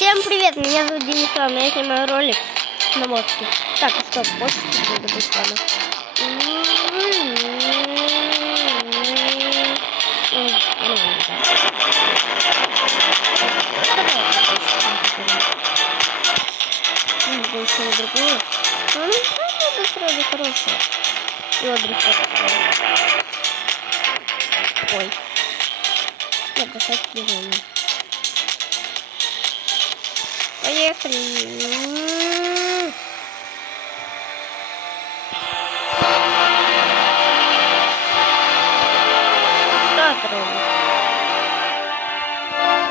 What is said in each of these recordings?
Всем привет, меня зовут Денис, я снимаю ролик на лодке. Так, стоп, вот надо быть ладно. Больше на другую. Ну, это сразу хорошее. И адрес. Ой. Нет, дышать не нужно. Поехали. Что трогать?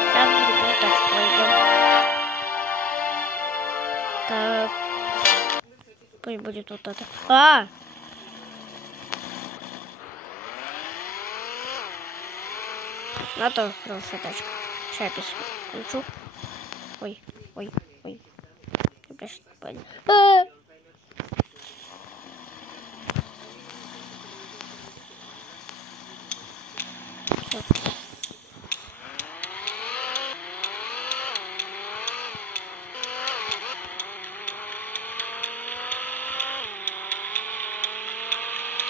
Сейчас вот так пойдем. Так. Пусть будет вот это. На то хорошая тачка. Сейчас я включу. Ой. Я просто понял.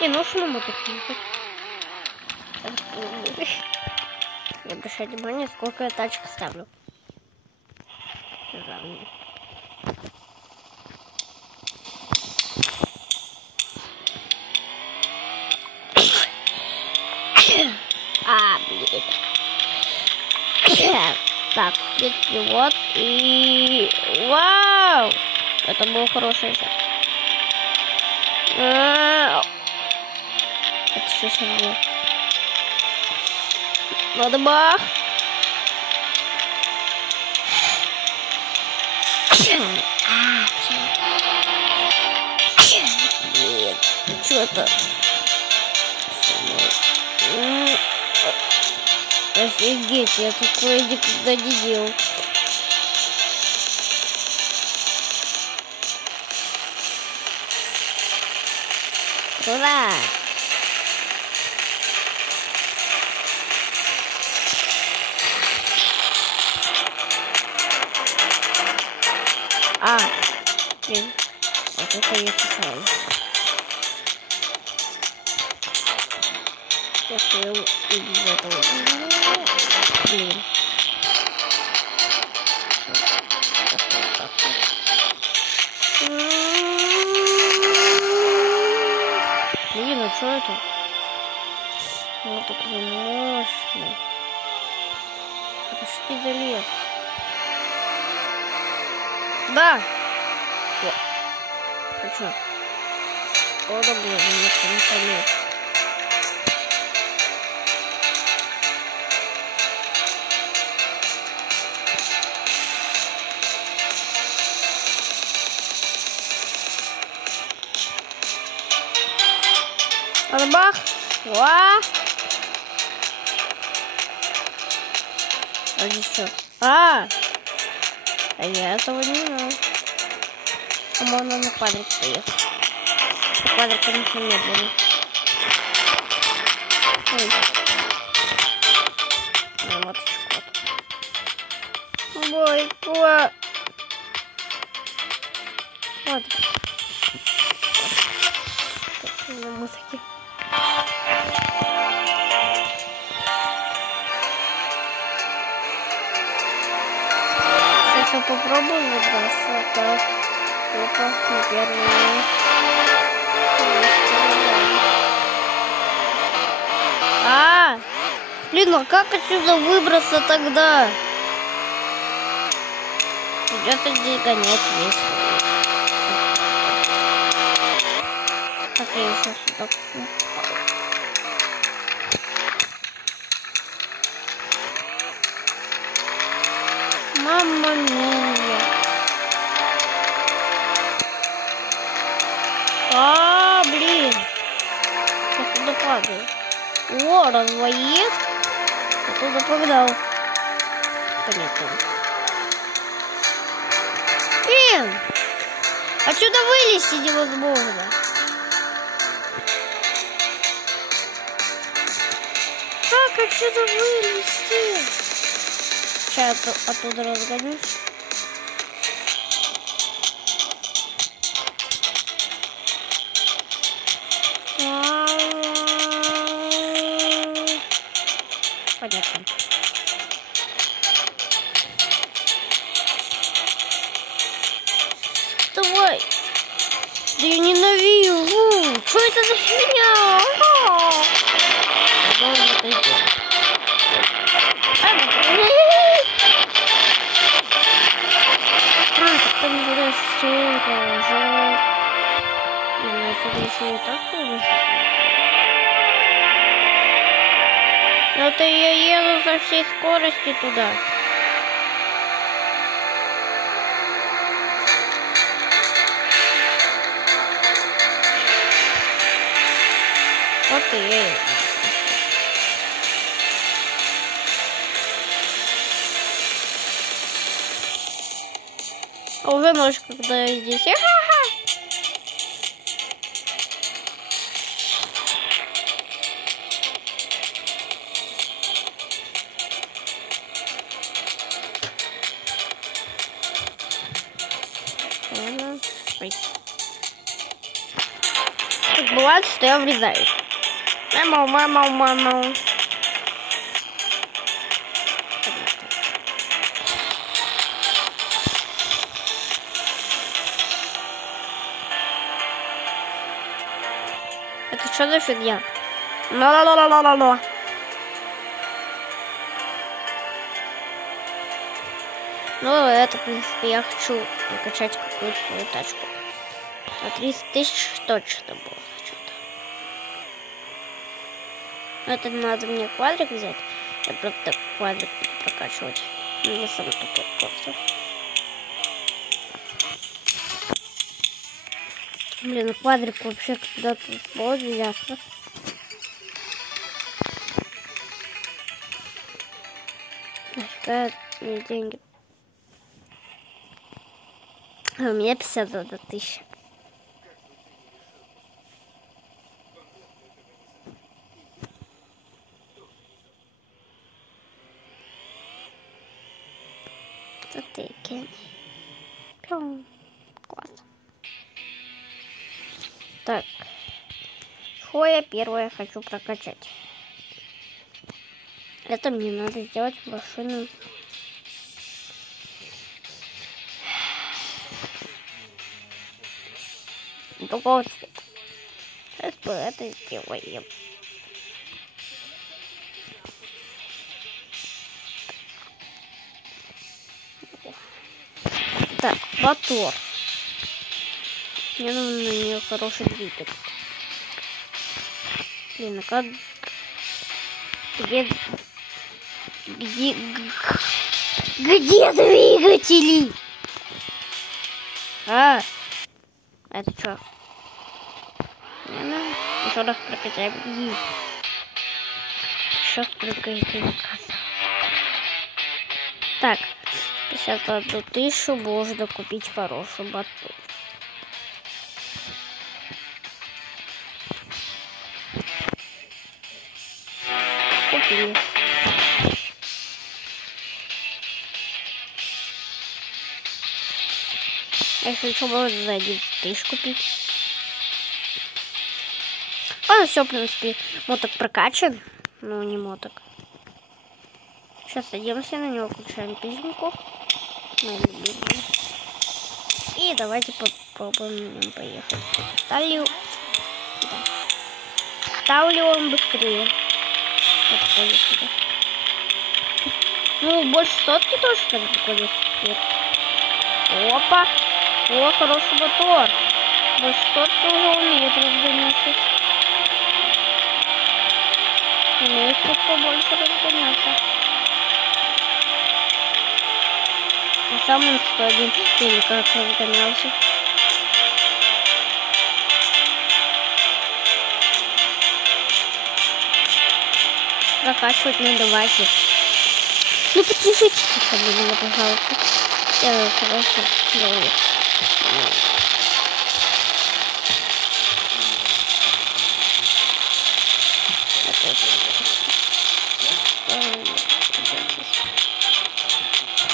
Ну что мы тут не обращай внимания, сколько я тачек ставлю. Блин. Так, если вот и... Вау! Это было хорошее. Это что было? Надо бах! Блин, что это? Офигеть, я такое никогда не делал. Ура! Блин, вот это я писала. Сейчас я из этого. Блин. Блин, а что это? Вот такой мощный. Почти залез. Да! Вот. Хочу. О, да, блин, мне там полез. Бах! Ва! А здесь что? А я этого не знаю. По-моему, на квадрик поехал. На квадрик, конечно, не было. Ой. Вот шоколад. Ой, вот. На музыке. Сейчас я попробую забраться. Так, опа, на первую. Блин, а как отсюда выбраться тогда? Придется здесь гонять весь. Так, я еще сюда. Мамма мия. Блин. Я туда падаю. О, развоец. Я туда погнал. Понятно. Блин. Отсюда вылезти невозможно. Как отсюда вылезти? Сейчас оттуда разгонюсь. давай. Да я ненавижу. Что это за фигня? Я должен это сделать. Так там будет столько, жаль. Ну, это еще и так уже. Но это я еду со всей скорости туда. Вот и я еду. А уже ночь, когда я здесь. Так бывает, что я врезаюсь. Мама. Это что за фигня? Ла-ла-ла-ла-ла-ла. Ну, это, в принципе, я хочу накачать какую-то свою тачку. На 30 тысяч точно было что-то. Это надо мне квадрик взять. Я просто квадрик буду прокачивать. Ну, я сам такой просто. Блин, квадрик вообще когда-то будет взяться. Нафига мне деньги? А у меня 51 тысяча. Класс. Так. Что я первое хочу прокачать? Это мне надо сделать машину. Другого цвета. Сейчас мы это сделаем. Так, мотор. Мне нужно на нее хороший двигатель. Блин, а как... Где двигатели? А, это что? Еще раз прокачаем. Сейчас только это не казалось. Так, 51 тысячу можно купить хороший батон. Купили. Если что, можно за 11 тысяч купить. А, все, в принципе, моток прокачан. Ну, не моток. Сейчас садимся на него, включаем песенку. И давайте попробуем на нем поехать. Ставлю он быстрее. Ну, больше сотки тоже так выходит теперь. Опа! О, хороший мотор. Больше сотки уже умеет разгоняться. Умеет тут побольше разгоняться. А сам он 101 или как разгонялся. Прокачивать надо давайте. Ну подпишитесь на меня, пожалуйста. Я хорошо делаю.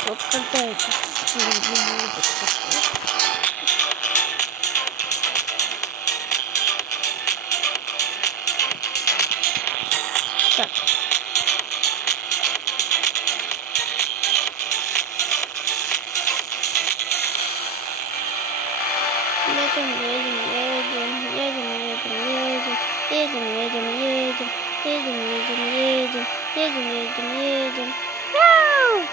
Вот когда это так. едем, едем, едем, едем, едем, едем, едем, едем, едем, едем, едем, едем, едем, едем, едем. Мяу!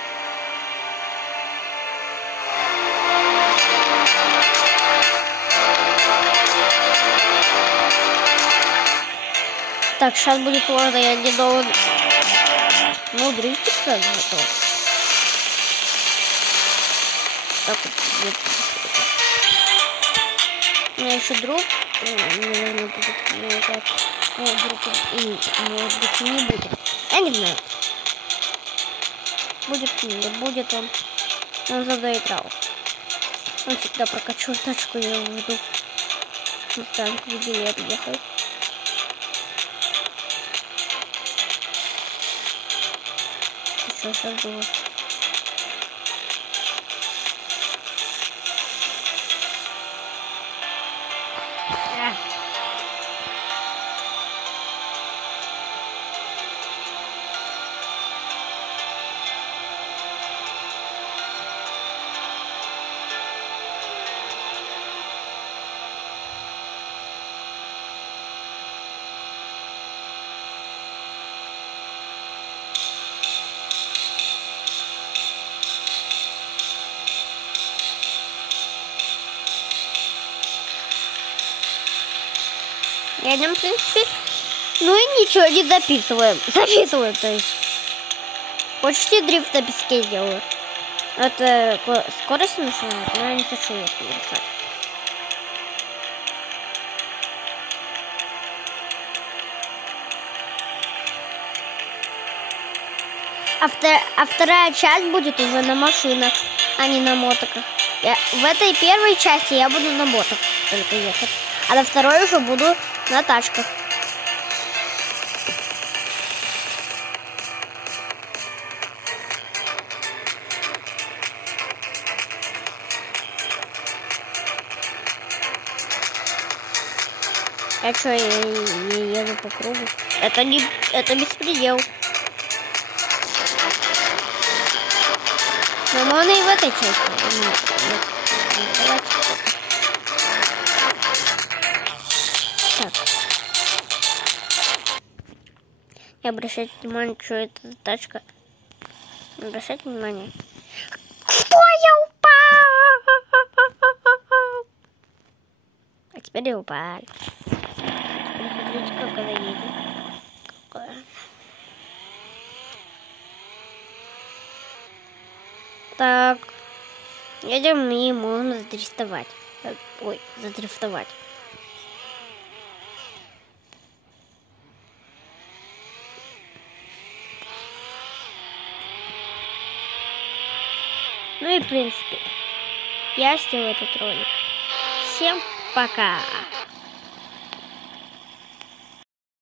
Так, сейчас будет сложно, я не должен. Ну, дрифтик сразу готов. Так вот, нет. У меня еще друг, наверное, будет играть. Друг и, может быть, не будет. Я не знаю. Будет или не будет он. Он задоиграл. Он всегда прокачал тачку, я его жду. Вот там видели, отъехал. Что сейчас было? Едем, в принципе. Ну и ничего, не записываем. Записываем, то есть. Почти дрифт на песке делаю. Это скорость мешает, но я не хочу ее совершать. А вторая часть будет уже на машинах, а не на мотоках. В этой первой части я буду на мотах только ехать. А на второй уже буду на тачках. А что, я еду по кругу? Это беспредел. Но можно и в этой части. Так. И обращать внимание, что это за тачка. Обращать внимание. Что я упал? А теперь я упал. Теперь смотрите, как она едет. Какая. Так. Едем и можно задрифтовать. Ой, задрифтовать. Ну и в принципе, я сделал этот ролик. Всем пока!